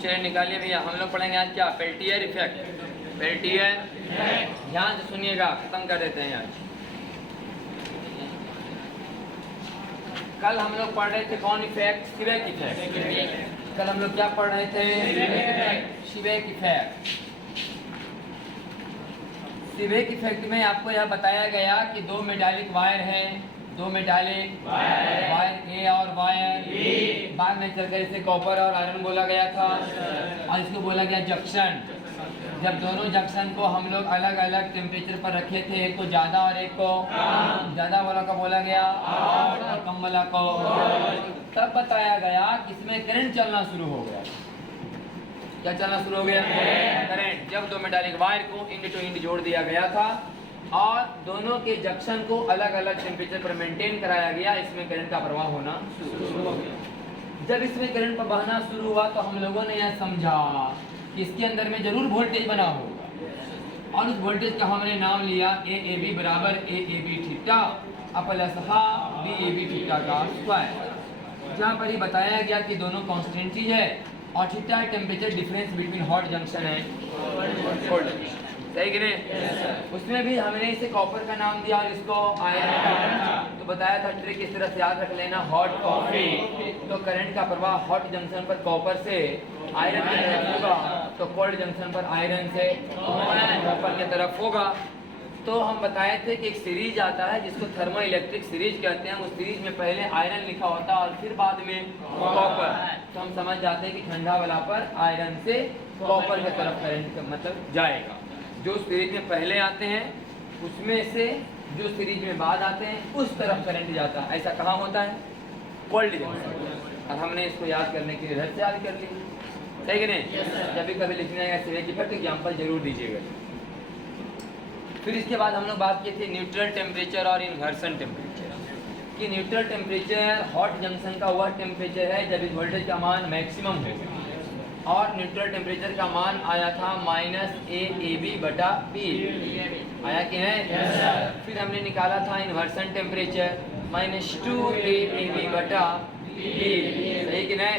चलिए निकालिए भैया। हम लोग पढ़ेंगे आज क्या, पेल्टियर इफेक्ट। पेल्टियर, ध्यान से सुनिएगा, खत्म कर देते हैं आज। कल हम लोग पढ़ रहे थे कौन इफेक्ट, सीबेक इफेक्ट। कल हम लोग क्या पढ़ रहे थे, सीबेक इफेक्ट। सीबेक इफेक्ट में आपको यह बताया गया कि दो मेटालिक वायर है, दो मेटालिक वायर ए और वायर बी। बाद में चलकर इसे कॉपर और आयरन बोला गया था और इसको बोला गया जंक्शन। जब दोनों जंक्शन को हम लोग अलग अलग टेम्परेचर पर रखे थे, एक को ज़्यादा और एक को ज़्यादा वाला का बोला गया और कम वाला को, तब बताया गया कि इसमें करंट चलना शुरू हो गया। क्या चलना शुरू हो गया, करंट। जब दो मेटालिक वायर को इंड टू इंड जोड़ दिया गया था और दोनों के जंक्शन को अलग अलग टेम्परेचर पर मेंटेन कराया गया, इसमें करंट का प्रवाह होना शुरू हो गया। जब इसमें करंट पर बहना शुरू हुआ तो हम लोगों ने यह समझा कि इसके अंदर में जरूर वोल्टेज बना होगा और उस वोल्टेज का हमने नाम लिया ए बी बराबर A B theta plus half B A B theta का स्क्वायर। जहाँ पर ही बताया गया कि दोनों कांस्टेंट चीज है और theta temperature difference between hot junction है कोल्ड जंक्शन, सही कि नहीं। उसमें भी हमने इसे कॉपर का नाम दिया और इसको आयरन। तो बताया था ट्रिक इस तरह से याद रख लेना, हॉट कॉफी तो करंट का प्रवाह हॉट जंक्शन पर कॉपर से आयरन की तरफ होगा, तो कोल्ड जंक्शन पर आयरन से कॉपर की तरफ होगा। तो हम बताए थे कि एक सीरीज आता है जिसको थर्मो इलेक्ट्रिक सीरीज कहते हैं। उस सीरीज में पहले आयरन लिखा होता है और फिर बाद में कॉपर। तो हम समझ जाते हैं कि ठंडा वाला पर आयरन से कॉपर की तरफ करंट मतलब जाएगा। जो सीरीज में पहले आते हैं उसमें से जो सीरीज में बाद आते हैं उस तरफ करंट जाता है। ऐसा कहाँ होता है, कोल्ड जंक्शन। और हमने इसको याद करने के लिए इधर से याद कर ली, सही कि नहीं। जब भी कभी लिखना है सीबेक इफेक्ट एग्जाम्पल जरूर दीजिएगा। फिर इसके बाद हम लोग बात की थी न्यूट्रल टेम्परेचर और इन्वर्सन टेम्परेचर। कि न्यूट्रल टेम्परेचर हॉट जंक्शन का वह टेम्परेचर है जब इस वोल्टेज का मान मैक्सिमम हो और न्यूट्रल टेम्परेचर का मान आया था -AAB बटा P, आया कि नहीं। फिर हमने निकाला था इन्वर्सन टेम्परेचर -2AAB बटा P, सही कि नहीं,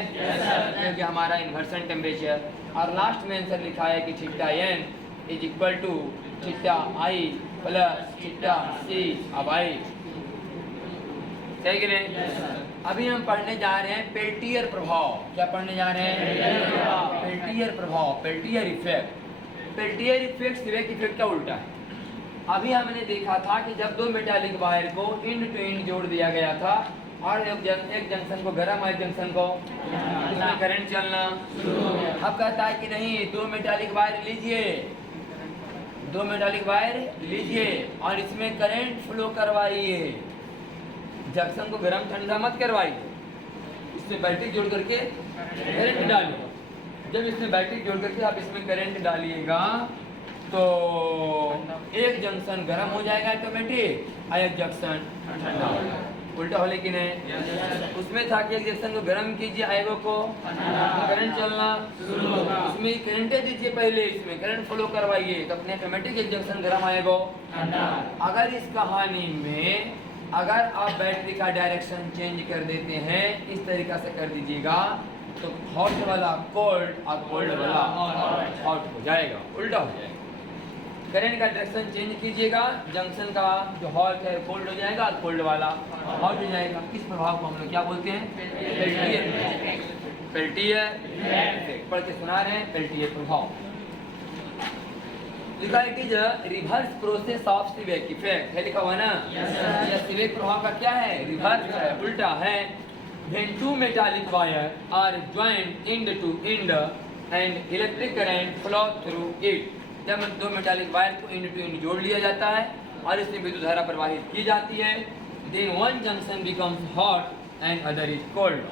क्योंकि हमारा इन्वर्सन टेम्परेचर। और लास्ट में आंसर लिखा है कि theta n is equal to theta I plus theta C अब I, सही कि नहीं। अभी हम पढ़ने जा रहे हैं पेल्टियर प्रभाव। क्या पढ़ने जा रहे हैं, पेल्टियर प्रभाव, Peltier effect. Peltier effect Seebeck effect का उल्टा है। अभी हमने देखा था कि जब दो मेटालिक वायर को इंड टू इंड जोड़ दिया गया था और एक जंक्शन को गर्म और एक जंक्शन को इसमें करंट चलना शुरू हो गया। अब कहता है कि नहीं, दो मेटालिक वायर लीजिए, दो मेटालिक वायर लीजिए और इसमें करंट फ्लो करवाइए। जंक्शन को गर्म ठंडा मत करवाइए, इसमें बैटरी जोड़ करके करंट डालिए। जब इसमें बैटरी जोड़ करके आप इसमें करंट डालिएगा तो एक जंक्शन गर्म हो जाएगा ऑटोमेटिक और एक जंक्शन ठंडा हो जाएगा। उल्टा हो लेकिन है, उसमें था कि एक जंक्शन को गर्म कीजिए, आएगो को करंट चलना शुरू होगा। उसमें करंट दीजिए पहले, इसमें करंट फ्लो करवाइए तो अपने ऑटोमेटिक एक जंक्शन गर्म आएगा। अगर इस कहानी में अगर आप बैटरी का डायरेक्शन चेंज कर देते हैं, इस तरीका से कर दीजिएगा तो हॉट वाला कोल्ड और कोल्ड वाला हॉट हो जाएगा, उल्टा हो जाएगा। करंट का डायरेक्शन चेंज कीजिएगा, जंक्शन का जो हॉट है कोल्ड हो जाएगा और कोल्ड वाला हॉट हो जाएगा। इस प्रभाव को हम लोग क्या बोलते हैं, पेल्टियर। पेल्टियर पढ़ के सुना रहे हैं, पेल्टियर प्रभाव। लिखा it is reverse process of Seebeck effect है, लिखा हुआ ना। यह सीबेक प्रभाव का क्या है, रिवर्स है, उल्टा है। When two metallic wire are joined end to end and electric current flow through it, जब दो मेटालिक वायर को इंड टू इंड जोड़ लिया जाता है और इसमें विद्युत धारा प्रवाहित की जाती है, then one junction becomes hot and other is cold।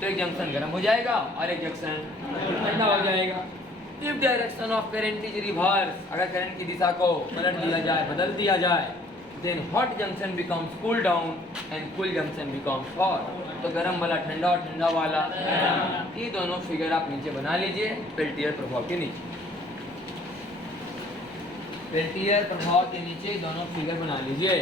तो एक जंक्शन गर्म हो जाएगा और एक जंक्शन ठंडा हो जाएगा। If direction of current is reverse, अगर करंट की दिशा को पलट दिया जाए, बदल दिया जाए, then hot junction becomes cool down and cool junction becomes hot। तो गर्म वाला ठंडा और ठंडा वाला, ये दोनों फिगर आप नीचे बना लीजिए पेल्टियर प्रभाव के नीचे। पेल्टियर प्रभाव के नीचे दोनों फिगर बना लीजिए।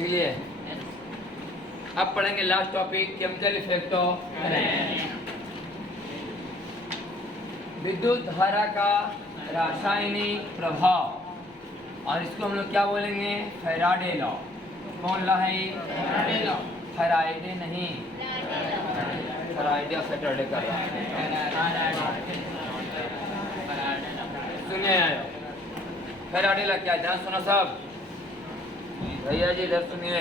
लिख लिए। अब पढ़ेंगे last topic, chemical effect of विद्युत धारा का रासायनिक प्रभाव, और इसको हम लोग क्या बोलेंगे, फैराडे लॉ। कौन लॉ है ये? फैराडे नहीं, फैराडे सैटरडे कर रहा है। सुनिए फैराडे लॉ क्या है, ध्यान सुनो सब भैया जी, इधर सुनिए।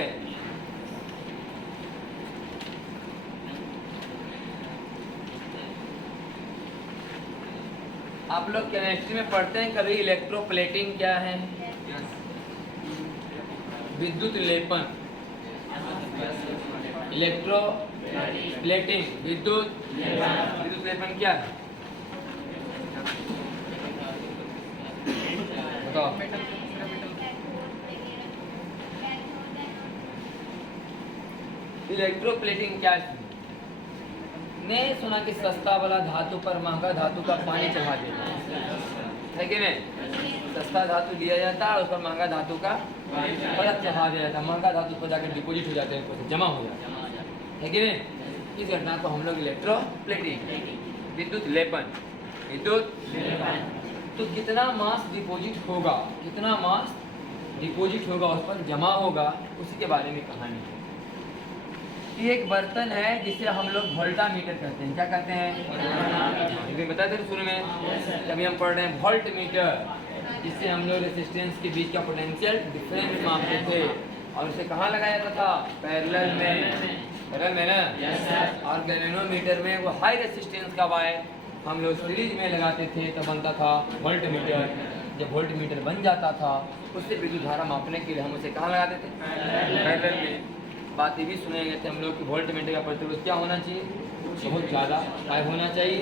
आप लोग केमिस्ट्री में पढ़ते हैं कभी इलेक्ट्रोप्लेटिंग क्या है? विद्युत लेपन, इलेक्ट्रोप्लेटिंग, विद्युत लेपन क्या है बताओ? इलेक्ट्रोप्लेटिंग क्या है? ने सुना कि सस्ता वाला धातु पर महंगा धातु का पानी चढ़ा देता है कि नहीं? सस्ता धातु लिया जाता है और उस पर महंगा धातु का परत चढ़ा दिया जाता है, महंगा धातु पर जाकर डिपोजिट हो जाते हैं, जमा हो जाता है कि नहीं? इस घटना को हम लोग इलेक्ट्रोप्लेटिंग, विद्युत लेपन, तो कितना मास डिपोजिट होगा, कितना मास डिपोजिट होगा उस पर जमा होगा, उसी के बारे में कहानी है। ये एक बर्तन है जिसे हम लोग वोल्टामीटर कहते हैं। क्या कहते हैं? बताए थे शुरू में जब हम पढ़ रहे हैं वोल्ट मीटर, जिससे हम लोग रेसिस्टेंस के बीच का पोटेंशियल डिफरेंस मापते थे, और उसे कहाँ लगाया जाता था? पैरेलल में ना। और गैल्वेनोमीटर में वो हाई रेसिस्टेंस का वायर हम लोग सीरीज में लगाते थे, तो बनता था वोल्ट मीटर। जब वोल्ट मीटर बन जाता था, उससे विद्युत धारा मापने के लिए हम उसे कहाँ लगाते थे? पैरेलल में। बात ये भी सुने गए थे हम लोग कि वोल्ट मीटर का प्रतिरोध क्या होना चाहिए? बहुत ज़्यादा हाई होना चाहिए।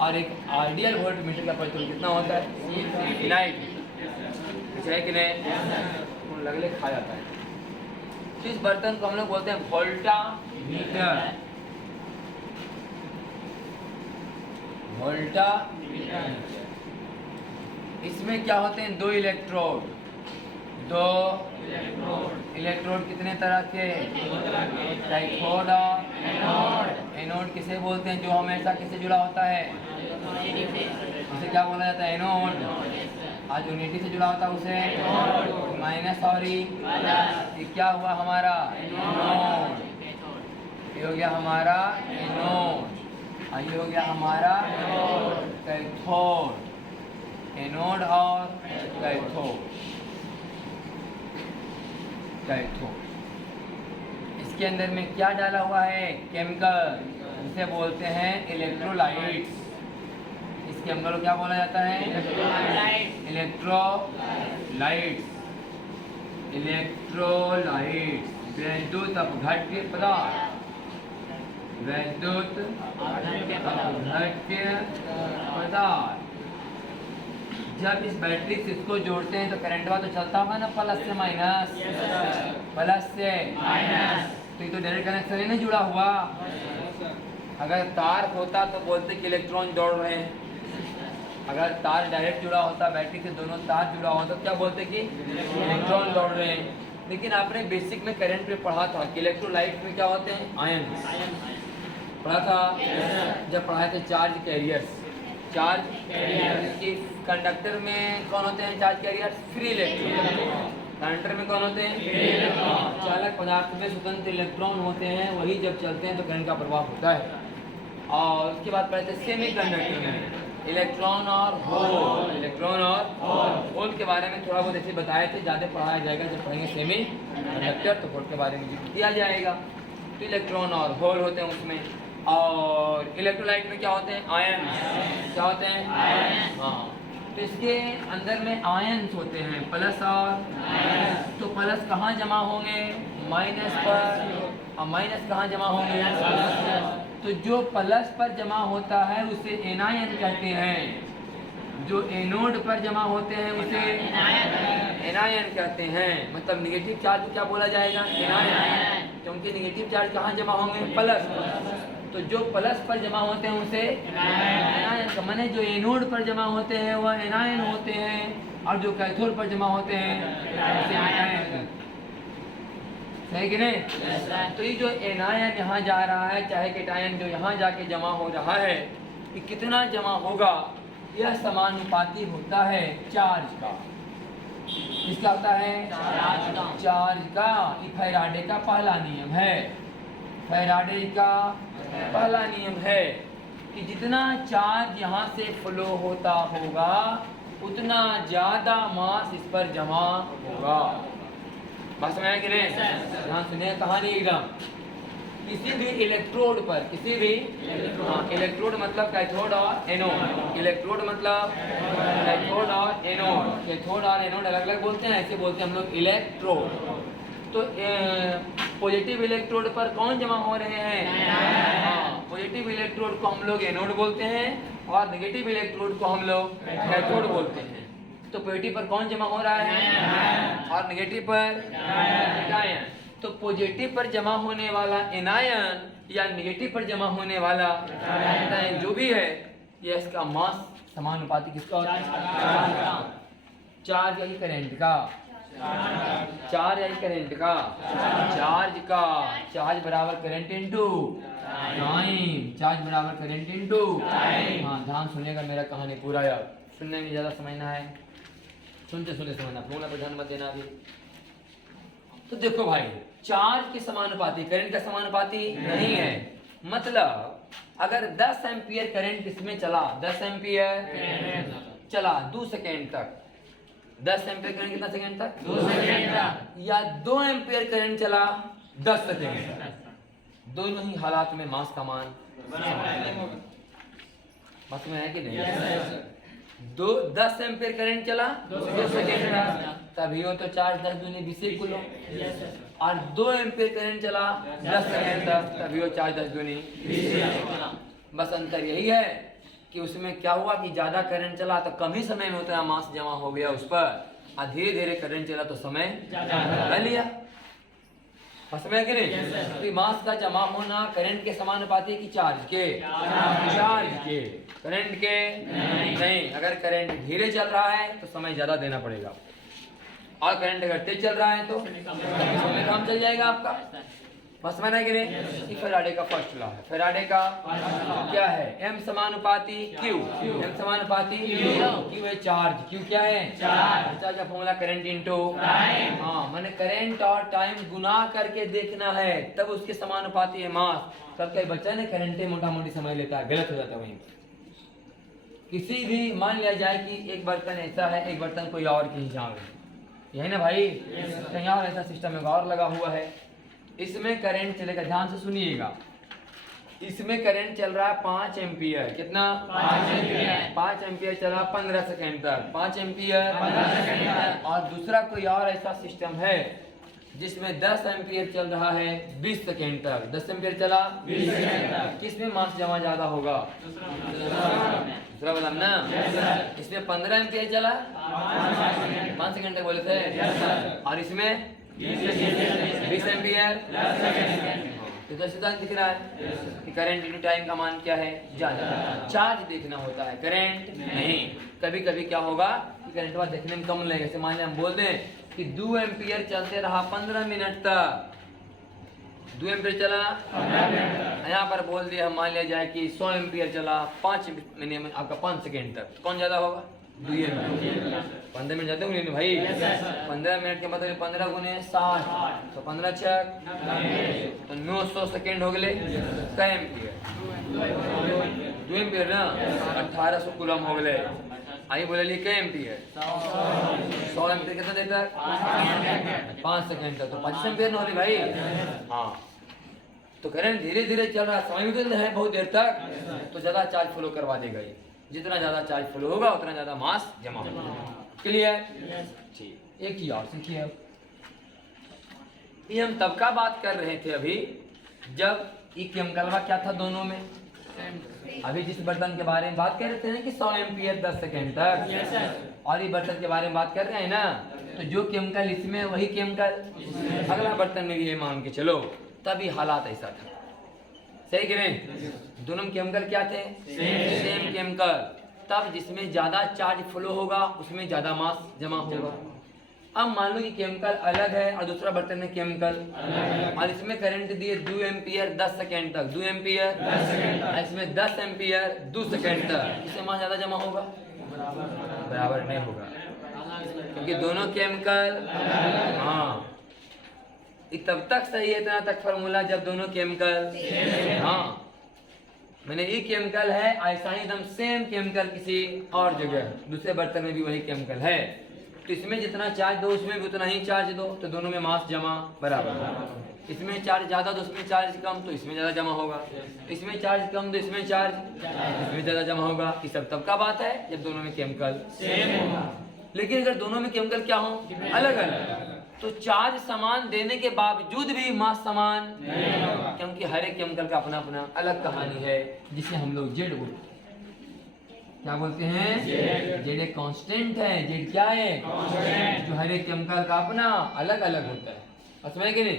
और एक आइडियल वोल्ट मीटर का प्रतिरोध कितना होता है? इनफिनाइट, है कि नहीं? लगले खा जाता है। तो इस बर्तन को हम लोग बोलते हैं वोल्टामीटर। इसमें क्या होते हैं? दो इलेक्ट्रोड कितने तरह के? कैथोड और एनोड। किसे बोलते हैं? जो हमेशा किससे जुड़ा होता है? उसे क्या बोला जाता है? एनोड। आज जो नेगेटिव से जुड़ा होता है उसे माइनस, और ये क्या हुआ हमारा? एनोड। ये हो गया हमारा एनोड, ये हो गया हमारा कैथोड। एनोड और कैथोड। इसके अंदर में क्या डाला हुआ है? केमिकल, जिसे बोलते हैं इलेक्ट्रोलाइट्स। इसके अंदर क्या बोला जाता है? इलेक्ट्रोलाइट्स। विद्युत अपघट्य पदार्थ, विद्युत अपघट्य पदार्थ। जब इस बैटरी से इसको जोड़ते हैं तो करंट तो चलता होगा ना, प्लस से माइनस, प्लस से माइनस। तो ये तो डायरेक्ट कनेक्शन ही नहीं जुड़ा हुआ। अगर तार होता तो बोलते कि इलेक्ट्रॉन दौड़ रहे हैं। अगर तार डायरेक्ट जुड़ा होता, बैटरी से दोनों तार जुड़ा होता, तो क्या बोलते कि इलेक्ट्रॉन दौड़ रहे हैं। लेकिन आपने बेसिक में करंट में पढ़ा था कि इलेक्ट्रोलाइट में क्या होते हैं? आयन पढ़ा था जब पढ़ाए the charge carriers. Charge conductor में कौन होते हैं? Charge carriers, free electron. Conductor में कौन होते हैं? चालक पदार्थ में स्वतंत्र इलेक्ट्रॉन होते हैं, वही जब चलते हैं तो करंट का प्रभाव होता है। और उसके बाद पढ़ते हैं सेमी कंडक्टर में इलेक्ट्रॉन और होल के बारे में थोड़ा बहुत ऐसे बताए थे, ज़्यादा पढ़ाया जाएगा जब पढ़ेंगे सेमी कंडक्टर, तो होल के बारे में दिया जाएगा। तो इलेक्ट्रॉन और होल होते हैं उसमें। और इलेक्ट्रोलाइट में क्या होते हैं? आयन। क्या होते हैं? आयन। हाँ, तो इसके अंदर में आयन्स होते हैं, प्लस और माइनस। तो प्लस कहाँ जमा होंगे? माइनस पर। और माइनस कहाँ जमा होंगे? तो जो प्लस पर जमा होता है उसे एनायन कहते हैं, जो एनोड पर जमा होते हैं उसे एनायन कहते हैं। मतलब निगेटिव चार्ज को क्या बोला जाएगा? एनायन। क्योंकि निगेटिव चार्ज कहाँ जमा होंगे? प्लस। तो जो प्लस पर जमा होते हैं उसे एनायन का माने, जो एनोड पर जमा होते हैं वह एनायन होते हैं, और जो कैथोड पर जमा होते हैं उसे आयन। है कि नहीं? तो ये जो एनायन यहाँ जा रहा है, चाहे केटायन जो यहाँ जाके जमा हो रहा है, ये कितना जमा होगा, यह समानुपाती होता है चार्ज का। किसका होता है? चार्ज का। ये फैराडे का पहला नियम है। फैराडे का पहला नियम है कि जितना चार्ज यहाँ से फ्लो होता होगा उतना ज्यादा मास इस पर जमा होगा। बात समझ आया कि नहीं? ध्यान सुनिए कहानी एकदम। किसी भी इलेक्ट्रोड पर, किसी भी इलेक्ट्रोड मतलब कैथोड और एनोड, इलेक्ट्रोड मतलब कैथोड और एनोड, कैथोड और एनोड अलग अलग बोलते हैं, ऐसे बोलते हैं हम लोग इलेक्ट्रोड। तो पॉजिटिव इलेक्ट्रोड पर कौन जमा हो रहे हैं? हाँ, पॉजिटिव इलेक्ट्रोड को हम लोग एनोड बोलते हैं और नेगेटिव इलेक्ट्रोड को हम लोग कैथोड बोलते हैं। तो पॉजिटिव पर कौन जमा हो रहा है और नेगेटिव पर एनायन। तो पॉजिटिव पर जमा होने वाला एनायन या नेगेटिव पर जमा होने वाला एनायन जो भी है, ये इसका मास समानुपाती किसका होता है? चार्ज या करंट का। चार्ज या करंट का, चार्ज का। चार्ज बराबर करंट इनटू टाइम, चार्ज बराबर करंट इनटू टाइम। हाँ, ध्यान सुनिएगा मेरा कहानी पूरा यार, सुनने में ज्यादा समझना है, सुनते सुनते समझना, फोन पर ध्यान मत देना अभी। तो देखो भाई, चार्ज के समानुपाती करंट का समानुपाती नहीं है। मतलब अगर 10 एम्पियर करंट इसमें चला, 10 एम्पियर चला 2 सेकेंड तक, 10 एम्पियर करंट कितना सेकेंड तक? 2 सेकेंड तक। या 2 एम्पियर करंट चला 10 सेकेंड तक, दोनों ही हालात में मास का मान बस में है कि नहीं? 10 एम्पियर करंट चला 2 सेकेंड तक, तभी हो तो चार्ज 10 दूनी 20 किलो। और 2 एम्पियर करंट चला 10 सेकेंड तक, तभी हो चार्ज 10 दूनी 20। बस अंतर यही है कि उसमें क्या हुआ कि ज्यादा करंट चला तो कम ही समय में उतना मास जमा हो गया उस पर, और धीरे धीरे करंट चला तो समय बढ़ा लिया। समझ के नहीं? तो मास का जमा होना करंट के समानुपाती की चार्ज के? चार्ज के, करंट के नहीं। अगर करंट धीरे चल रहा है तो समय ज्यादा देना पड़ेगा, और करंट अगर तेज चल रहा है तो समय कम चल जाएगा आपका। बस समझ है कि नहीं? फैराडे का फर्स्ट लॉ है। फैराडे का क्या है? M समानुपाती Q, M समानुपाती Q है चार्ज, Q क्या है? चार्ज का फॉर्मूला करंट इनटू टाइम। हाँ, मैंने करंट और टाइम गुना करके देखना है, तब उसके समानुपाती है मास। तब कई बच्चा ने करंट मोटा मोटी समझ लेता है, गलत हो जाता है वहीं। किसी भी मान लिया जाए कि एक बर्तन ऐसा है, एक बर्तन कोई और की हिसाब है, यही ना भाई? कहीं और ऐसा सिस्टम में और लगा हुआ है, इसमें करंट चलेगा, ध्यान से सुनिएगा। इसमें करंट चल रहा है 5 एम्पियर, कितना? 5 एम्पियर। 5 एम्पियर चला 15 सेकेंड तक, 5 एम्पियर 15 सेकेंड तक। और दूसरा कोई और ऐसा सिस्टम है जिसमें 10 एम्पियर चल रहा है 20 सेकेंड तक, 10 एम्पियर चला 20 सेकेंड तक। किसमें मास जमा ज्यादा होगा? दूसरा वाला ना। इसमें 15 एम्पियर चला 5 सेकेंड तक बोले थे, और इसमें 20 एम्पियर। तो सिद्धांत दिख रहा है कि करंट इनटू टाइम का मान क्या है? ज्यादा। चार्ज देखना होता है, करंट नहीं। कभी कभी क्या होगा कि करंट वाला देखने में कम लगेगा। जैसे मान लिया हम बोल दें कि 2 एम्पियर चलते रहा 15 मिनट तक, 2 एम्पियर चला, यहाँ पर बोल दिया हम, मान लिया जाए कि 100 एम्पियर चला 5 मिनट आपका 5 सेकेंड तक, कौन ज्यादा होगा? 2 एम्पियर। 15 मिनट जाते होंगे भाई? 15 मिनट के मतलब 15 गुने 60, तो 15 छक तो 900 सेकेंड हो गए। कै एम्पियर? 2 एम्पियर ना, 1800 कूलम हो गए। आई बोले ली कै एम्पियर? 100 एम्पियर कितना देता है? 5 सेकेंड तक, तो 25 एम्पियर ना हो रही भाई। हाँ, तो करंट धीरे धीरे चल रहा है, समय भी तो है बहुत देर तक, तो ज्यादा चार्ज फ्लो करवा देगा ये। जितना ज्यादा चार्ज फ्लो होगा उतना ज्यादा मास जमा होगा। क्लियर? ठीक। एक ही और सीखिए। ये हम तब का बात कर रहे थे अभी जब ये केमिकलवा क्या था दोनों में। अभी जिस बर्तन के बारे में बात कर रहे थे ना कि 100 एम्पियर 10 सेकेंड तक, और ये बर्तन के बारे में बात कर रहे हैं ना, तो जो केमिकल इसमें वही केमिकल अगला बर्तन में भी है, मान के चलो। तभी हालात ऐसा था, सही कि नहीं? दोनों केमिकल क्या थे? Same chemical. तब जिसमें ज्यादा चार्ज फ्लो होगा उसमें ज्यादा मास जमा होगा। अब मान लो कि केमिकल अलग है और दूसरा बर्तन में केमिकल और इसमें करंट दिए 2 एम्पियर 10 सेकेंड तक, 2 एम्पियर 10 सेकेंड तक, इसमें 10 एम्पियर 2 सेकेंड तक, इससे मास ज्यादा जमा होगा? बराबर नहीं होगा, क्योंकि दोनों केमिकल हाँ तब तक सही है इतना तक फॉर्मूला जब दोनों केमिकल हाँ मैंने ये केमिकल है ऐसा ही एकदम सेम केमिकल किसी और जगह दूसरे बर्तन में भी वही केमिकल है, तो इसमें जितना चार्ज दो उसमें भी उतना ही चार्ज दो, तो दोनों में मास जमा बराबर। इसमें चार्ज ज्यादा तो उसमें चार्ज कम, तो इसमें ज्यादा जमा होगा, इसमें चार्ज कम तो इसमें चार्ज इसमें ज्यादा जमा होगा। ये सब तब का बात है जब दोनों में केमिकल सेम होगा। लेकिन अगर दोनों में केमिकल क्या हो अलग अलग, तो चार्ज समान देने के बावजूद भी मास समान नहीं होगा, क्योंकि हर एक केमिकल का अपना अपना अलग कहानी है, जिसे हम लोग जेड बोलते हैं। क्या बोलते हैं? जेड एक कांस्टेंट है। जेड क्या है? कांस्टेंट, जो हर एक केमिकल का अपना अलग अलग होता है। समझ गए नहीं?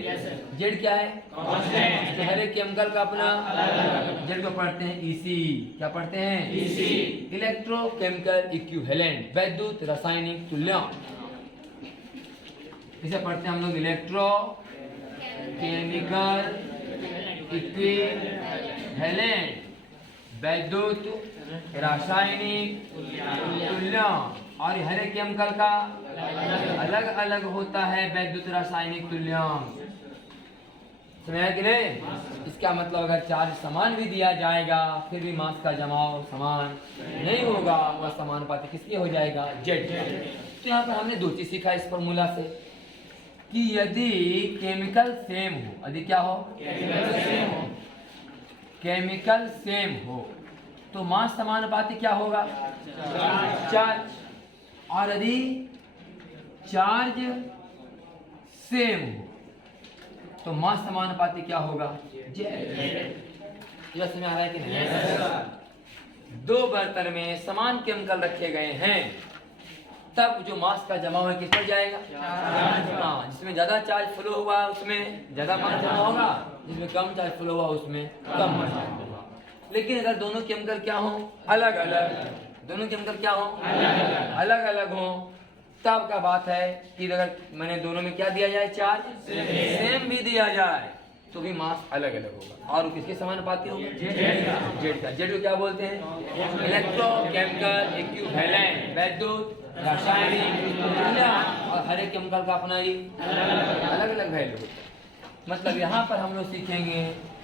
जेड क्या है? कांस्टेंट, जो हर एक केमिकल का अपना जेड को पढ़ते हैं ईसी। क्या पढ़ते हैं? ईसी, इलेक्ट्रोकेमिकल इक्विवेलेंट, वैद्युत रासायनिक तुल्यांक। इसे पढ़ते हैं हम लोग इलेक्ट्रो केमिकल इक्विवेलेंट, वैद्युत रासायनिक तुल्यांक। और हर एक केमिकल का अलग अलग होता है वैद्युत रासायनिक तुल्यांक। समझ आया कि नहीं? इसका मतलब अगर चार्ज समान भी दिया जाएगा फिर भी मास का जमाव समान नहीं होगा, वह समानुपाती किसके हो जाएगा? जेड। तो यहाँ पर हमने दो चीज सीखा इस फॉर्मूला से कि यदि केमिकल सेम हो, यदि क्या हो? केमिकल सेम हो तो मास समानुपाती क्या होगा? चार्ज। और यदि चार्ज सेम हो तो मास समानुपाती क्या होगा? जेड। समझ आ रहा है कि नहीं? दो बर्तन में समान केमिकल रखे गए हैं तब जो मास का जमाव है किस पर जाएगा? हाँ, जिसमें ज्यादा चार्ज फ्लो हुआ उसमें ज्यादा मास जमा होगा, जिसमें कम चार्ज फ्लो हुआ उसमें कम मास जमा होगा। लेकिन अगर दोनों केमिकल क्या हो? अलग अलग। दोनों केमिकल क्या हो? अलग अलग हो, तब का बात है कि अगर मैंने दोनों में क्या दिया जाए? चार्ज सेम भी दिया जाए तो भी मास अलग अलग होगा। और किसके समानुपाती होगा? जेड का। जेड को क्या बोलते हैं? इलेक्ट्रोकेमिकल इक्विवेलेंट, वैद्युत रासायनिक तुल्यांक। और हर एक केमिकल का अपना ही अलग अलग वैल्यू होता है। मतलब यहाँ पर हम लोग सीखेंगे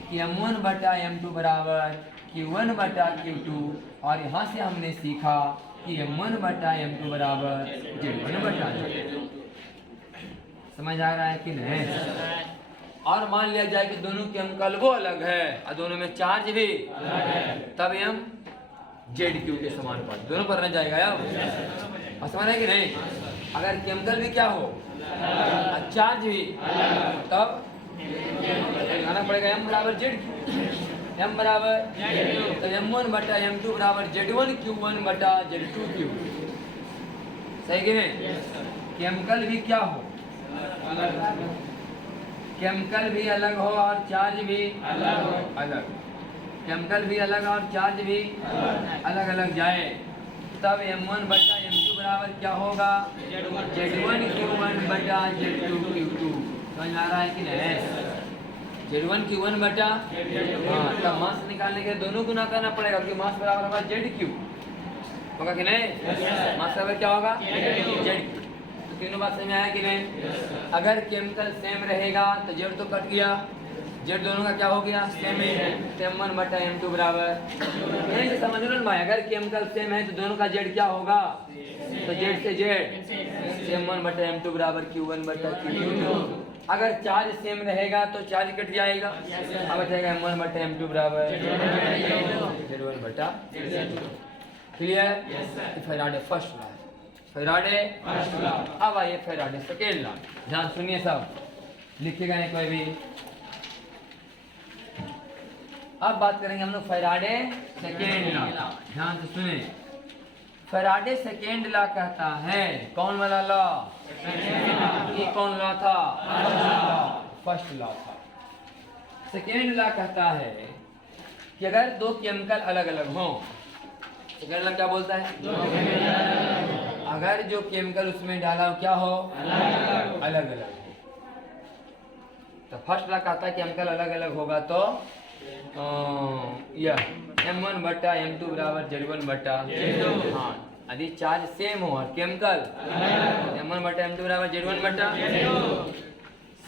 कि M1 बटा M2 बराबर Q1 बटा Q2, और यहाँ से हमने सीखा कि M1 बटा M2 बराबर Z1 बटा Z2। समझ आ रहा है कि नहीं? और मान लिया जाए कि दोनों केमिकल वो अलग है और दोनों में चार्ज भी तब हम ZQ के समानुपाती दोनों पर रह जाएगा यार। समझ है कि नहीं? अगर केमिकल भी क्या हो और चार्ज भी, तब आना पड़ेगा M बराबर ZQ। M बराबर तो M1 बटा M2 बराबर Z1 Q1 बटा Z2 Q। सही कि नहीं? केमिकल भी क्या हो? केमिकल भी अलग हो और चार्ज भी अलग हो। अलग केमिकल भी अलग और चार्ज भी अलग अलग जाए तब M1 बटा M2 बराबर क्या होगा? Z1 Q1 बटा Z2 Q2। समझ आ रहा है कि नहीं? Z1 Q1 बटा हाँ, तब मास निकालने के लिए दोनों गुना करना पड़ेगा क्योंकि मास बराबर होगा ZQ। होगा कि नहीं? मास बराबर क्या होगा? ZQ। तो तीनों बात समझ में आया कि नहीं? अगर केमिकल सेम रहेगा तो जेड तो कट गया, जेड दोनों का क्या हो गया? सेम ही है। M1 बटा M2 बराबर यही से समझ लो ना भाई, अगर केमिकल सेम है तो दोनों का जेड क्या होगा? तो जेड से जेड M1 बटा M2 बराबर Q1 बटा Q2। अगर चार्ज सेम रहेगा तो चार्ज कट जाएगा, अब बचेगा M1 बटा M2 बराबर Z1 बटा। Clear? Faraday first law, Faraday first law. अब आइए फैराडे सेकेंड लॉ। ध्यान सुनिए सब, लिखिएगा नहीं कोई भी। अब बात करेंगे हम लोग फैराडे सेकेंड लॉ। ध्यान से सुने, फैराडे सेकेंड लॉ कहता है, कौन वाला लॉ? ये कौन लॉ था? फर्स्ट लॉ था। सेकेंड लॉ कहता है कि अगर दो केमिकल अलग अलग हों, सेकेंड लॉ क्या बोलता है? अगर जो केमिकल उसमें डाला हो क्या हो, अलग अलग। तो फर्स्ट लॉ कहता है केमिकल अलग अलग होगा तो यह M1 बट्टा M2 बराबर Z1 बट्टा Z2। हाँ, यदि चार्ज सेम हो और केमिकल M1 बट्टा M2 बराबर Z1 बट्टा Z2।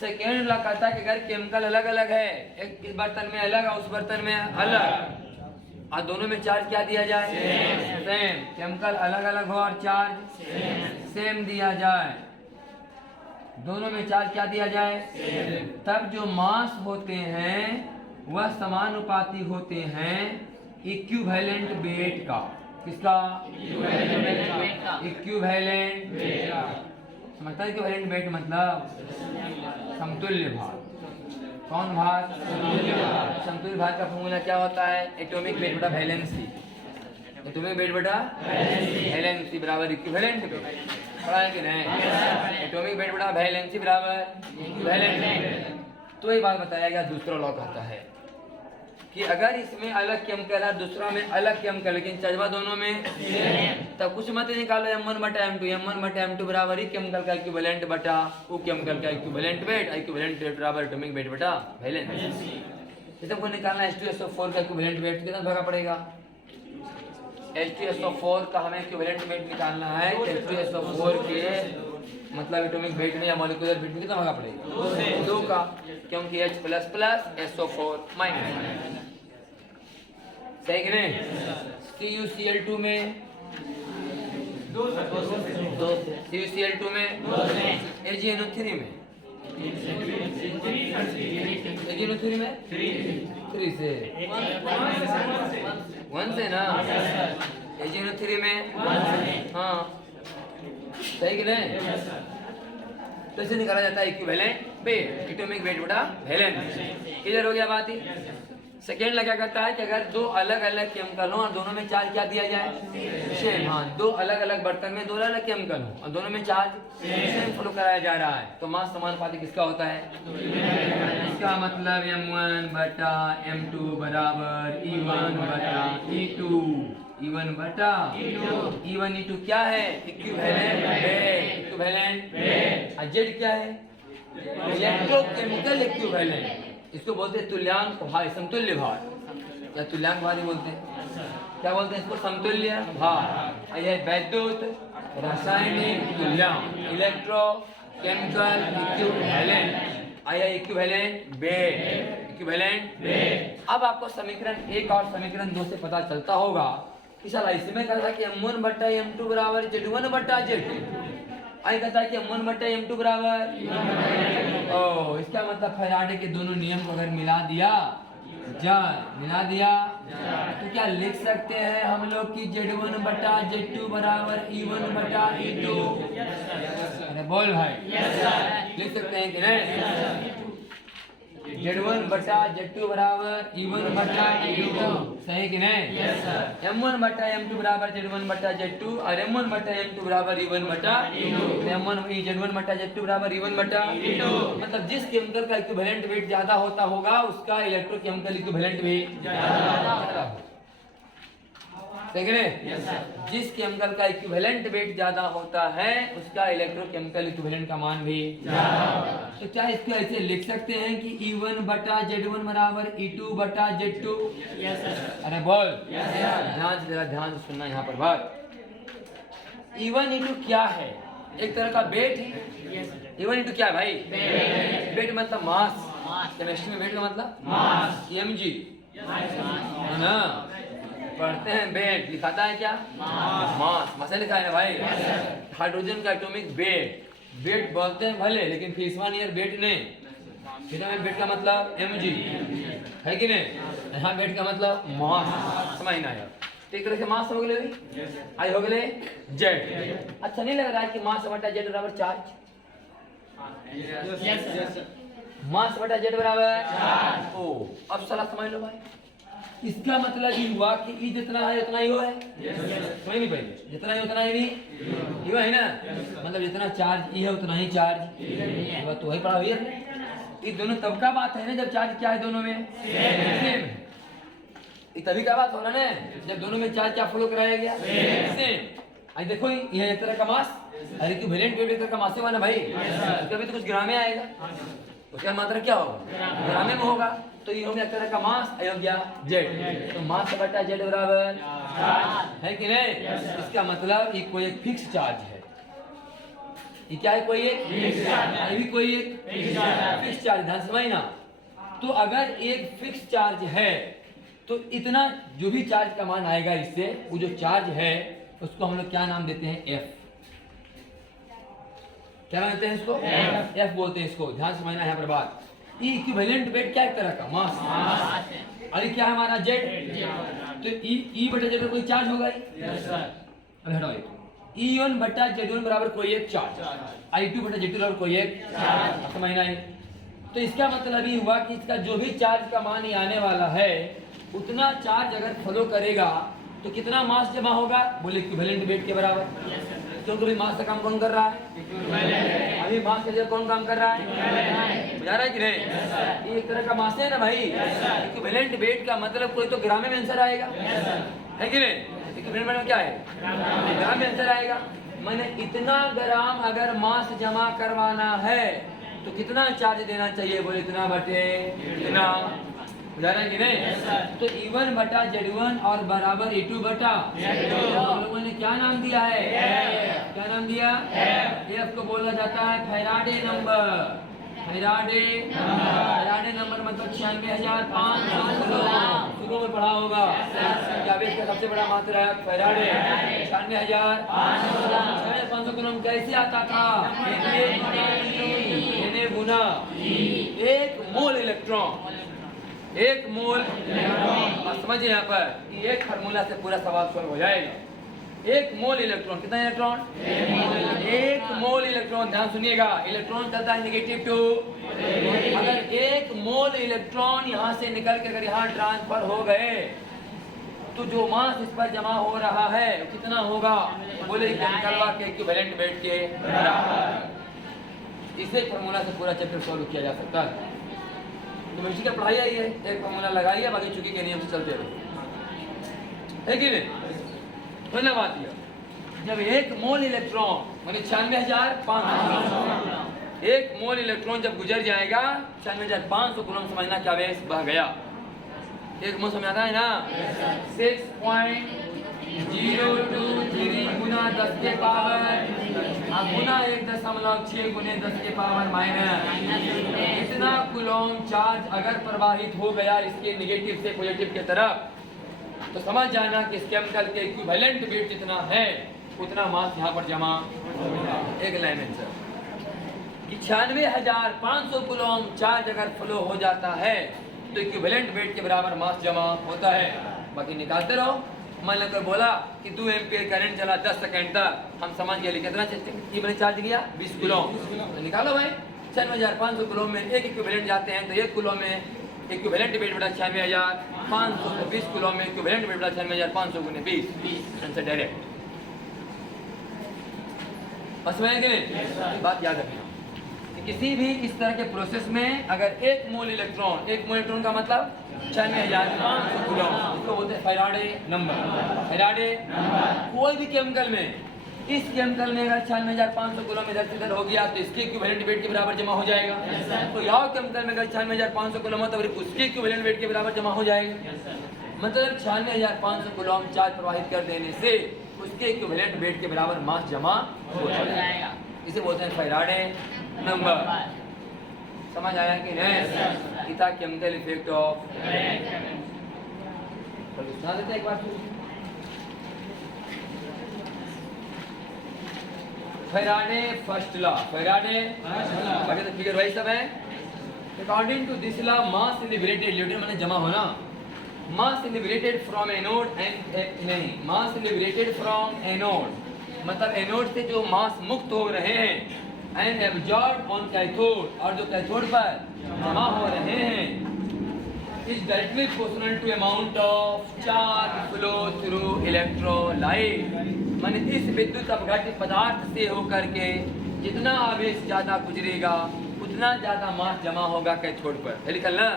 सेकेंड लॉ कहता है कि अगर केमिकल अलग अलग है, एक इस बर्तन में अलग और उस बर्तन में अलग, और दोनों में चार्ज क्या दिया जाए, सेम। केमिकल अलग अलग हो और चार्ज सेम दिया जाए, दोनों में चार्ज क्या दिया जाए, तब जो मास होते हैं वह समानुपाती होते हैं इक्विवेलेंट वेट का। किसका? इक्विवेलेंट वेट का। समझता है इक्विवेलेंट वेट मतलब समतुल्य भार। कौन भार? समतुल्य भार का फॉर्मूला क्या होता है? एटॉमिक वेट बटा वैलेंसी। एटॉमिक वेट बटा वैलेंसी बराबर इक्विवेलेंट वेट। पढ़ा है कि नहीं? एटॉमिक वेट बटा वैलेंसी बराबर इक्विवेलेंट वेट। तो ये बात बताया गया। दूसरा लॉ कहता है कि अगर इसमें अलग केमिकल है, दूसरा में अलग केमिकल, लेकिन चार्ज दोनों में, तब कुछ मत निकालो M1 बटा M2। M1 बटा M2 बराबर ही केमिकल का इक्विवेलेंट बटा वो केमिकल का इक्विवेलेंट वेट। इक्विवेलेंट वेट बराबर एटॉमिक वेट बटा वैलेंसी। इसे हमको निकालना है H2SO4 का इक्विवेलेंट वेट कितना भागा पड़ेगा। H2SO4 का हमें इक्विवेलेंट वेट निकालना है। H2SO4 के मतलब एटॉमिक वेट में या मॉलिक्यूलर वेट में कितना भागा पड़ेगा? 2 का, क्योंकि H plus plus SO4 minus. सही कि नहीं? CuCl2 में 2, CuCl2 में AgNO3 में AgNO3 में 3 से 1 से ना, AgNO3 में हाँ, सही कि नहीं? तो इसे निकाला जाता है इक्विवेलेंट वेट, एटॉमिक वेट बटा वैलेंसी। क्लियर हो गया बात ही? सेकेंड लगा करता है कि अगर दो अलग अलग केमिकल हो और दोनों में चार्ज क्या दिया जाए, सेम। हाँ, दो अलग अलग बर्तन में दो अलग अलग केमिकल हो और दोनों में चार्ज सेम फ्लो कराया जा रहा है, तो मास समानुपाती किसका होता है? इसका मतलब M1 बटा M2 बराबर E1 बटा E2। E1 बटा E1 E2 क्या है? Equivalent weight. Equivalent weight. और Z क्या है? Electrochemical equivalent. इसको बोलते हैं तुल्यांक भार, समतुल्य भार या तुल्यांक भार ही बोलते हैं। क्या बोलते हैं इसको? समतुल्य भार। यह वैद्युत रासायनिक तुल्यांक, इलेक्ट्रोकेमिकल इक्विवेलेंट, आया इक्विवेलेंट वेट। Equivalent weight. अब आपको समीकरण 1 और समीकरण 2 से पता चलता होगा कि साला इसमें कहा था कि M1 बट्टा M2 बराबर Z1 बट्टा Z2। आई कहता है कि M1 बट्टा M2 बराबर, ओ इसका मतलब फैराडे के दोनों नियम को अगर मिला दिया तो क्या लिख सकते हैं हम लोग कि Z1 बटा Z2 बराबर E1 बटा E2। अरे बोल भाई, लिख सकते हैं कि नहीं? Z1 बटा Z2 बराबर E1 बटा E2, सही कि नहीं? M1 बटा M2 बराबर Z1 बटा Z2 और M1 बटा M2 बराबर E1 बटा E2। Z1 बटा Z2 बराबर E1 बटा E2। मतलब जिस केमिकल का इक्विवेलेंट वेट ज्यादा होता होगा उसका इलेक्ट्रोकेमिकल इक्विवेलेंट भी ज्यादा होगा। जिस केमिकल का इक्विवेलेंट वेट ज्यादा होता है उसका इलेक्ट्रोकेमिकल इक्विवेलेंट का मान भी ज्यादा। तो क्या इसको ऐसे लिख सकते हैं कि E1 बटा Z1 बराबर E2 बटा Z2? अरे बोल, ध्यान से सुनना यहाँ पर बात। E1 E2 क्या है? एक तरह का वेट है। E1 E2 क्या है भाई? वेट मतलब मास। केमिस्ट्री में वेट का मतलब मास, mg है ना? पढ़ते हैं वेट, लिखाता है क्या? मास। मास लिखा है ना भाई? हाइड्रोजन का एटॉमिक वेट बोलते हैं भले, लेकिन फिर इस वन ईयर वेट नहीं। फिर वेट का मतलब mg है कि नहीं? यहाँ वेट का मतलब मास। समझना है एक तरह से मास हो गए, आई हो गए जेड। अच्छा नहीं लग रहा है कि मास बटा जेड बराबर चार्ज? मास बटा जेड बराबर ओ। अब साला समझ लो भाई, इसका मतलब ये हुआ कि ई जितना है उतना ही हो है। समझ नहीं पहले, जितना है उतना ही नहीं हुआ है ना? मतलब जितना चार्ज ई है उतना ही चार्ज। ये बात तो वही पढ़ा हुई है। ये दोनों तब का बात है ना जब चार्ज क्या है दोनों में सेम। ये तभी का बात हो रहा है ना जब दोनों में चार्ज क्या फ्लो कराया गया सेम। आज देखो ये एक तरह का मास, अरे इक्विवेलेंट वेट एक तरह का मास है ना भाई, कभी तो कुछ ग्राम में आएगा, उसका मात्रा क्या होगा, ग्राम में होगा। तो ये हो गया एक तरह का मास, ये हो गया जेड। तो मास बटा जेड बराबर है कि नहीं? इसका मतलब ये कोई एक फिक्स चार्ज है, ये क्या है, कोई एक फिक्स चार्ज, ये कोई एक फिक्स चार्ज, ध्यान समझना। तो अगर एक फिक्स चार्ज है तो इतना जो भी चार्ज का मान आएगा इससे, वो जो चार्ज है उसको हम लोग क्या नाम देते हैं, एफ। क्या नाम देते हैं इसको, एफ बोलते हैं इसको। ध्यान समझना यहाँ पर बात। ई इक्विवेलेंट वेट क्या एक तरह का मास, और क्या है हमारा जेड। तो ई बटा जेड कोई चार्ज होगा, अभी हटाओ, E1 बटा Z1 बराबर कोई एक चार्ज, I2 बटा Z2 बराबर कोई एक चार्ज, समझना है। तो इसका मतलब ये हुआ कि इसका जो भी चार्ज का मान ही आने वाला है, उतना चार्ज अगर फ्लो करेगा तो कितना मास जमा होगा, बोले इक्विवेलेंट वेट के बराबर। क्योंकि अभी मास का काम कौन कर रहा है, अभी मास का कौन काम कर रहा है, बुझा रहा है कि नहीं? ये एक तरह का मास है ना भाई। इक्विवेलेंट वेट का मतलब कोई तो ग्राम में आंसर आएगा, है कि नहीं? इक्विवेलेंट में क्या है, ग्राम में आंसर आएगा। मैंने इतना ग्राम अगर मास जमा करवाना है तो कितना चार्ज देना चाहिए, बोले इतना बटे इतना, बुझा रहा है कि नहीं? तो E1 बटा Z1 और बराबर E2 बटा हम लोगों ने क्या नाम दिया है, क्या नाम दिया, एफ को बोला जाता है फैराडे नंबर। फैराडे नंबर मतलब 96,500, शुरू में पढ़ा होगा। क्या इसका सबसे बड़ा मात्रा है फैराडे, 96,500 कूलम। कैसे आता था, गुना एक मोल इलेक्ट्रॉन, एक मोल। समझिए यहाँ पर एक फार्मूला से पूरा सवाल सॉल्व हो जाएगा। एक मोल इलेक्ट्रॉन, कितना इलेक्ट्रॉन, एक मोल इलेक्ट्रॉन। ध्यान सुनिएगा, इलेक्ट्रॉन चलता है -2। अगर एक मोल इलेक्ट्रॉन यहाँ से निकल के अगर यहाँ ट्रांसफर हो गए तो जो मास इस पर जमा हो रहा है कितना होगा, बोले निकलवा के इक्विवेलेंट वेट के बराबर। इसे फार्मूला से पूरा चैप्टर सॉल्व किया जा सकता है। तो इसी का पढ़ाई आई है, एक फार्मूला लगाइए, बाकी चुकी के नियम से चलते रहो, है कि नहीं? पहला बात यह, जब एक मोल इलेक्ट्रॉन माने 96,500, एक मोल इलेक्ट्रॉन जब गुजर जाएगा 96,500 कूलम, समझना क्या वेस बह गया। एक मोल समझ आता है ना, 6.023 गुना 10 के पावर, गुना 1.6 गुने 10 के पावर माइनस। इतना कूलम चार्ज अगर प्रवाहित हो गया इसके नेगेटिव से पॉजिटिव की तरफ, तो समझ जाना कि इस केमिकल के इक्विवेलेंट वेट जितना है उतना मास यहाँ पर जमा होगा। एक लाइन में सर कि 96,500 कूलम चार्ज अगर फ्लो हो जाता है तो इक्विवेलेंट वेट के बराबर मास जमा होता है। बाकी निकालते रहो। मान लो कोई बोला कि 2 एम्पियर करंट चला 10 सेकंड तक, हम समझ गए कितना चार्ज किया, 20 कूलम। तो निकालो भाई, 96,500 कूलम में एक इक्विवेलेंट जाते हैं, तो एक कूलम में इक्विवेलेंट वेट बटा 96,500, तो 20 कूलम में इक्विवेलेंट वेट बटा 96,500 गुने 20, आंसर डायरेक्ट। बस में है कि नहीं? बात याद रखना कि किसी भी इस तरह के प्रोसेस में अगर एक मोल इलेक्ट्रॉन का मतलब 96,500 कूलम, इसको बोलते हैं फैराडे नंबर। फैराडे कोई भी केमिकल में, इस केमिकल में अगर 96,500 कूलम इधर से इधर हो गया तो इसके इक्विवेलेंट वेट के बराबर जमा हो जाएगा। तो यह केमिकल में अगर 96,500 कूलम हो तो उसके इक्विवेलेंट वेट के बराबर जमा हो जाएगा। मतलब 96,500 कूलम चार्ज प्रवाहित कर देने से उसके इक्विवेलेंट वेट के बराबर मास जमा हो जाएगा। इसे बोलते हैं फैराडे नंबर। समझ आया कि नहीं? इतना केमिकल इफेक्ट ऑफ सुना देते एक बार। फैराडे फर्स्ट लॉ, फैराडे बाकी तो फिगर वही सब है। According to this law mass liberated, liberated माने जमा होना, mass liberated from anode and नहीं, मास लिबरेटेड फ्रॉम एनोड मतलब एनोड से जो मास मुक्त हो रहे हैं एंड एब्जॉर्ब ऑन कैथोड, और जो कैथोड पर जमा हो रहे हैं, is directly proportional to amount of charge flow through electrolyte. माने इस विद्युत अपघटित पदार्थ से होकर के जितना आवेश ज्यादा गुजरेगा उतना ज्यादा मास जमा होगा कैथोड पर। लिखल ना,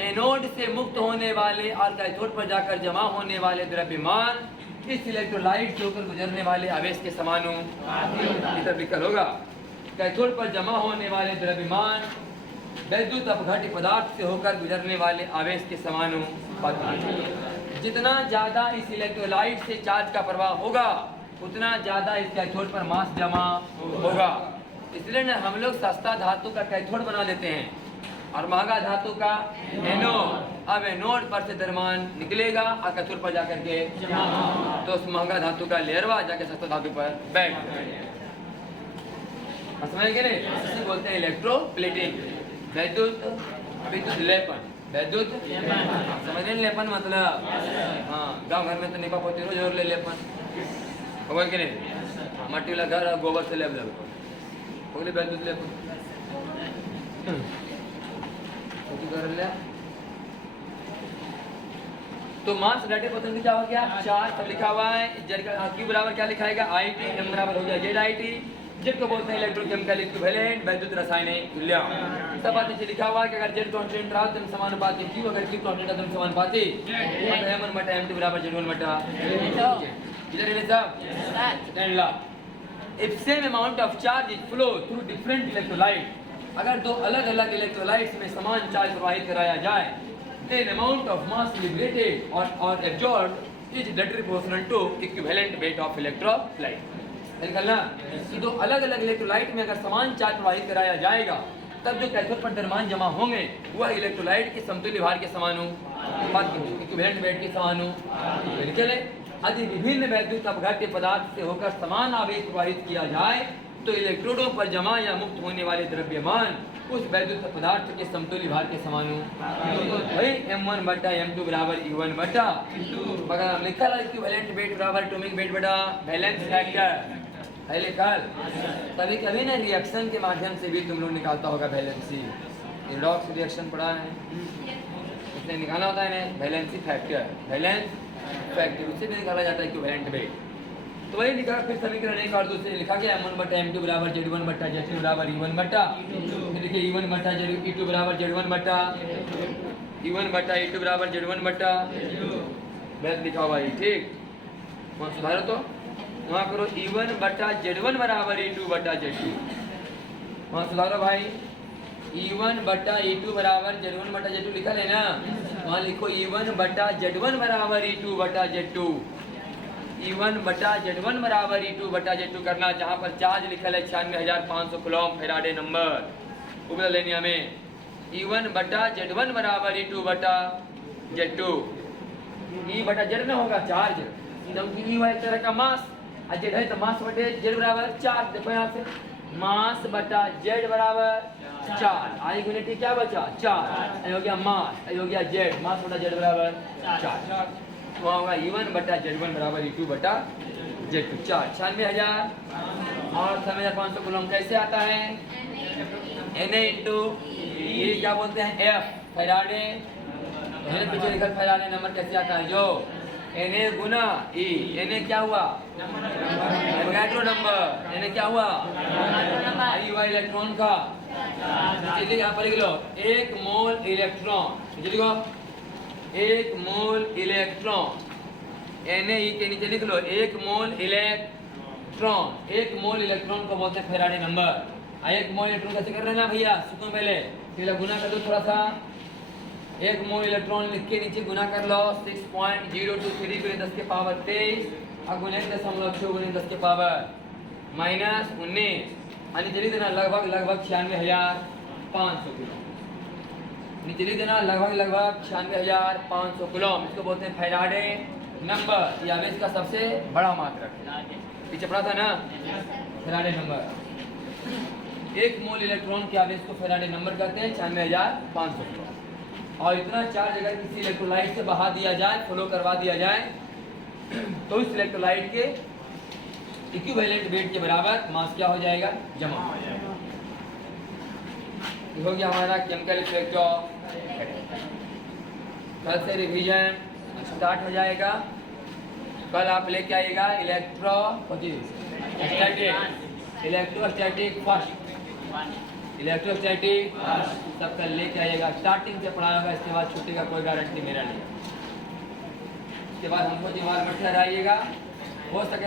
एनोड से मुक्त होने वाले और कैथोड पर जाकर जमा होने वाले द्रव्यमान इस इलेक्ट्रोलाइट से होकर गुजरने वाले आवेश के समानुपाती लिखल होगा। कैथोड पर जमा होने वाले द्रव्यमान वैद्युत अपघट्य पदार्थ से होकर गुजरने वाले आवेश के समानुपाती। जितना ज्यादा इस इलेक्ट्रोलाइट से चार्ज का प्रवाह होगा उतना ज्यादा इस कैथोड पर मास जमा होगा। इसलिए न हम लोग सस्ता धातु का कैथोड बना देते हैं और महंगा धातु का एनोड। अब एनोड पर से द्रव्यमान निकलेगा और कैथोड पर जाकर के तो उस महंगा धातु का लेयरवा जाके सस्ता धातु पर बैठ समझ गए नहीं? इसे बोलते हैं इलेक्ट्रोप्लेटिंग, वैद्युत विद्युत लेपन। वैद्युत समझ लेपन मतलब हाँ, गांव घर में तो निपा पोती रोज और ले लेपन खबर के नहीं, मट्टी वाला घर और गोबर से लेप बोले वैद्युत लेपन कर लिया। तो मास डाटे पसंद क्या हो गया? चार सब लिखा हुआ है। जेड का क्यू बराबर क्या लिखाएगा? I T. एम बराबर हो गया जेड आई टी। जेड को बोलते हैं इलेक्ट्रोकेमिकल इक्विवेलेंट, वैद्युत रासायनिक तुल्य। सब बात नीचे लिखा हुआ है कि अगर जेड कांस्टेंट रहा तो समानुपाती क्यू, अगर क्यू कांस्टेंट रहा तो समानुपाती m1 बटा m2 बराबर z1 बटा इधर है सब एंड ला। If same amount of charge is flow through different electrolyte, अगर दो अलग अलग इलेक्ट्रोलाइट्स में समान चार्ज प्रवाहित कराया जाए, then amount of mass liberated or absorbed is directly proportional to equivalent weight of electrolyte। निकलना कि दो अलग अलग इलेक्ट्रोलाइट में अगर समान चार्ज प्रवाहित कराया जाएगा तब जो कैथोड पर द्रव्यमान जमा होंगे वह इलेक्ट्रोलाइट के समतुल्य भार के समानुपाती इक्विवेलेंट वेट के समानुपाती निकले। यदि विभिन्न वैद्युत अपघट्य पदार्थ से होकर समान आवेश प्रवाहित किया जाए तो इलेक्ट्रोडों पर जमा या मुक्त होने वाले द्रव्यमान उस वैद्युत पदार्थ के समतुल्य भार के समानुपाती m1 बटा m2 बराबर e1 बटा मगर हम लिखा है इक्विवेलेंट वेट बराबर एटॉमिक वेट बटा बैलेंस फैक्टर पहले कल। कभी कभी ना रिएक्शन के माध्यम से भी तुम लोग निकालता होगा वैलेंसी। रिडॉक्स रिएक्शन पढ़ा है, इसने निकाला होता है ना वैलेंसी फैक्टर, बैलेंस फैक्टर उससे भी निकाला जाता है इक्विवेलेंट वेट। तो वही लिखा फिर समीकरण एक और दूसरे लिखा गया m1 बटा m2 बराबर z1 बटा z2 बराबर e1 बटा फिर देखिए e1 बटा e2 बराबर z1 बटा e1 बटा e2 बराबर z1 बटा बैठ लिखा हुआ है। ठीक वहाँ सुधारो तो वहाँ करो e1 बटा z1 बराबर e2 बटा z2। वहाँ सुधारो भाई e1 बटा e2 बराबर z1 बटा z2 लिखा है ना, वहाँ लिखो e1 बटा z1 बराबर e2 बटा z2। e1 बटा z1 बराबर e2 बटा z2 करना, जहाँ पर चार्ज लिखा है 96,500 कूलम फैराडे नंबर उपला लेनी हमें। e1 बटा z1 बराबर e2 बटा z2। e बटा z ना होगा चार्ज, क्योंकि e एक तरह का मास और z है तो मास बटे z बराबर चार्ज। देखो यहाँ से मास बटा z बराबर चार्ज, आई यूनिटी क्या बचा? चार्ज। हो गया मास, हो गया z, मास बटा z बराबर चार्ज। वहाँ होगा e1 बटा z1 बराबर e2 बटा z2। चार्ज 96,000 और 96,500 कूलम कैसे आता है? Na इंटू ये क्या बोलते हैं F फैराडे, पीछे लिखा फैराडे नंबर कैसे आता है? जो Na गुना E, Na क्या हुआ? Avogadro number. Na क्या हुआ? आई हुआ इलेक्ट्रॉन का। चलिए यहाँ पर लिख लो 1 मोल इलेक्ट्रॉन, लिखो 1 मोल इलेक्ट्रॉन। Na के नीचे लिख लो 1 मोल इलेक्ट्रॉन। 1 मोल इलेक्ट्रॉन को बोलते हैं फैराडे नंबर। 1 मोल इलेक्ट्रॉन कैसे कर रहे हैं ना भैया? सुनो पहले गुना कर दो थोड़ा सा। 1 मोल इलेक्ट्रॉन लिख के नीचे गुना कर लो 6.023 गुने 10 के पावर 23 और गुने 0.6 गुने 10 के पावर -19 और नीचे लिख देना लगभग 96,500 कूलम। नीचे लिख देना लगभग 96,500 कूलम। इसको बोलते हैं फैराडे नंबर। ये आवेश का सबसे बड़ा मात्रक है, पीछे पढ़ा था ना फैराडे नंबर। 1 मोल इलेक्ट्रॉन के आवेश को फैराडे नंबर कहते हैं 96,500 कूलम। और इतना चार्ज अगर किसी इलेक्ट्रोलाइट से बहा दिया जाए, फ्लो करवा दिया जाए तो इस इलेक्ट्रोलाइट के इक्विवेलेंट वेट के बराबर मास क्या हो जाएगा? जमा हो जाएगा। हो गया हमारा केमिकल इफेक्ट ऑफ। कल से रिवीजन स्टार्ट हो जाएगा। कल आप लेके आइएगा इलेक्ट्रोस्टैटिक फर्स्ट, इलेक्ट्रोस्टैटिक सब कल लेके आइएगा। स्टार्टिंग से पढ़ाया होगा, इसके बाद छुट्टी का कोई गारंटी मेरा नहीं। उसके बाद हमको जिम्मेवार मत ठहराइएगा। हो सके